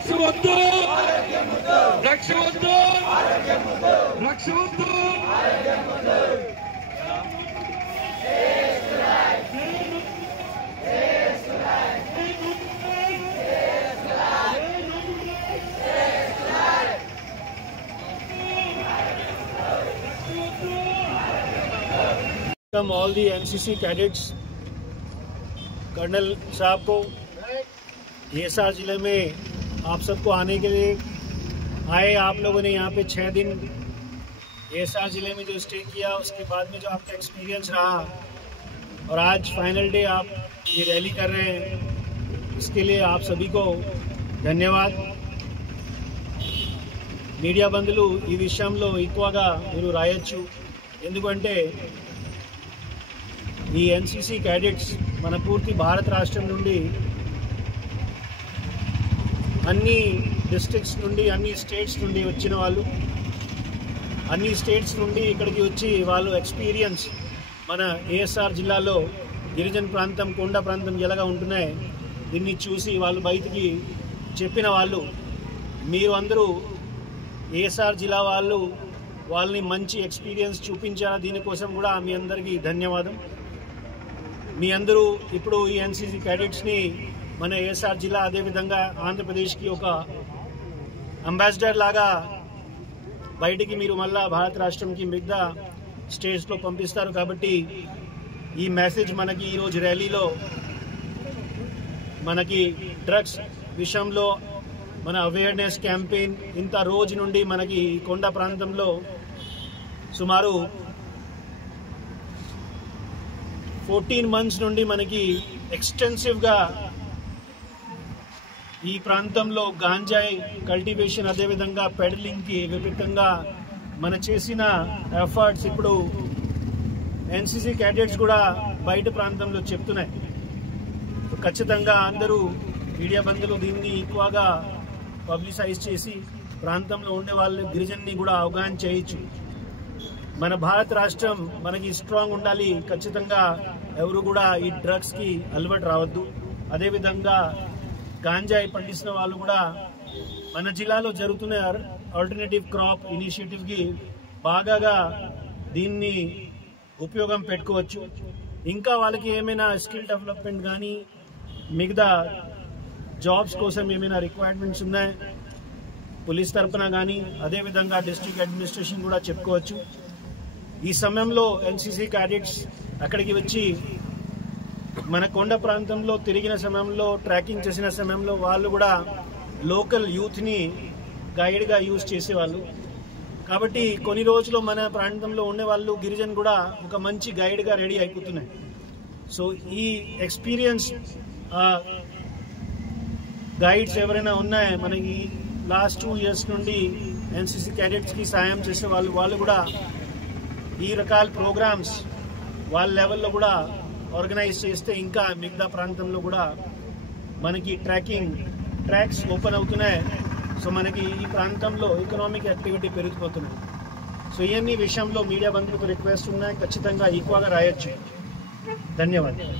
రక్షవద్దు రక్షవద్దు రక్షవద్దు all the NCC cadets, colonel साहब को एएसआर जिले में आप सबको आने के लिए आए। आप लोगों ने यहाँ पे 6 दिन एएसआर जिले में जो स्टे किया, उसके बाद में जो आपका एक्सपीरियंस रहा और आज फाइनल डे आप ये रैली कर रहे हैं, इसके लिए आप सभी को ధన్యవాद। మీడియా బంధువులు ఈ విషయంలో ఎక్కువగా మీరు రాయొచ్చు, ఎందుకంటే ఈ ఎన్సీసీ క్యాడెట్స్ మన పూర్తి భారత రాష్ట్రం నుండి అన్ని డిస్ట్రిక్ట్స్ నుండి అన్ని స్టేట్స్ నుండి వచ్చిన వాళ్ళు, అన్ని స్టేట్స్ నుండి ఇక్కడికి వచ్చి వాళ్ళు ఎక్స్పీరియన్స్ మన ఏఎస్ఆర్ జిల్లాలో గిరిజన ప్రాంతం, కొండ ప్రాంతం ఎలాగా ఉంటున్నాయి దీన్ని చూసి వాళ్ళు బయటికి చెప్పిన వాళ్ళు, మీరు అందరూ ఏఎస్ఆర్ జిల్లా వాళ్ళు వాళ్ళని మంచి ఎక్స్పీరియన్స్ చూపించారు। దీనికోసం కూడా మీ అందరికీ ధన్యవాదం। మీ అందరూ ఇప్పుడు ఈ ఎన్సీసీ క్యాడెట్స్ని మన ఏఎస్ఆర్ జిల్లా అదేవిధంగా ఆంధ్రప్రదేశ్కి ఒక అంబాసిడర్ లాగా బయటికి మీరు మళ్ళా భారత రాష్ట్రంకి మిగతా స్టేట్స్లో పంపిస్తారు। కాబట్టి ఈ మెసేజ్ మనకి ఈరోజు ర్యాలీలో మనకి డ్రగ్స్ విషయంలో మన అవేర్నెస్ క్యాంపెయిన్ ఇంత రోజు నుండి మనకి కొండ ప్రాంతంలో సుమారు 14 months నుండి మనకి ఎక్స్టెన్సివ్గా ఈ ప్రాంతంలో గాంజాయి కల్టివేషన్ అదేవిధంగా పెడలింగ్కి విపరీతంగా మన చేసిన ఎఫర్ట్స్ ఇప్పుడు ఎన్సీసీ క్యాడెట్స్ కూడా బయట ప్రాంతంలో చెప్తున్నాయి। ఖచ్చితంగా అందరూ మీడియా బంధువులు దీన్ని ఎక్కువగా పబ్లిసైజ్ చేసి ప్రాంతంలో ఉండే వాళ్ళు గిరిజన్ని కూడా అవగాహన చేయొచ్చు। మన భారత రాష్ట్రం మనకి స్ట్రాంగ్ ఉండాలి, ఖచ్చితంగా ఎవరు కూడా ఈ డ్రగ్స్కి అలవాటు రావద్దు। అదేవిధంగా గాంజాయి పండిస్తున్న వాళ్ళు కూడా మన జిల్లాలో జరుగుతున్న ఆల్టర్నేటివ్ క్రాప్ ఇనిషియేటివ్కి బాగా దీన్ని ఉపయోగం పెట్టుకోవచ్చు। ఇంకా వాళ్ళకి ఏమైనా స్కిల్ డెవలప్మెంట్ కానీ మిగతా జాబ్స్ కోసం ఏమైనా రిక్వైర్మెంట్స్ ఉన్నాయి పోలీస్ తరఫున కానీ అదేవిధంగా డిస్ట్రిక్ట్ అడ్మినిస్ట్రేషన్ కూడా చెప్పుకోవచ్చు। ఈ సమయంలో ఎన్సీసీ క్యాడెట్స్ అక్కడికి వచ్చి మన కొండ ప్రాంతంలో తిరిగిన సమయంలో ట్రాకింగ్ చేసిన సమయంలో వాళ్ళు కూడా లోకల్ యూత్ని గైడ్గా యూజ్ చేసేవాళ్ళు। కాబట్టి కొన్ని రోజులు మన ప్రాంతంలో ఉండే వాళ్ళు గిరిజన్ కూడా ఒక మంచి గైడ్గా రెడీ అయిపోతున్నాయి। సో ఈ ఎక్స్పీరియన్స్ గైడ్స్ ఎవరైనా ఉన్నాయో మనకి లాస్ట్ 2 years నుండి ఎన్సీసీ క్యాడెట్స్కి సాయం చేసే వాళ్ళు కూడా ఈ రకాల ప్రోగ్రామ్స్ వాళ్ళ లెవెల్లో కూడా ఆర్గనైజ్ చేస్తే ఇంకా మిగతా ప్రాంతంలో కూడా మనకి ట్రాక్స్ ఓపెన్ అవుతున్నాయి। సో మనకి ఈ ప్రాంతంలో ఎకనామిక్ యాక్టివిటీ పెరిగిపోతున్నాయి। సో ఇవన్నీ విషయంలో మీడియా బంధువులకు రిక్వెస్ట్ ఉన్నాయి, ఖచ్చితంగా ఎక్కువగా రాయొచ్చు। ధన్యవాదాలు।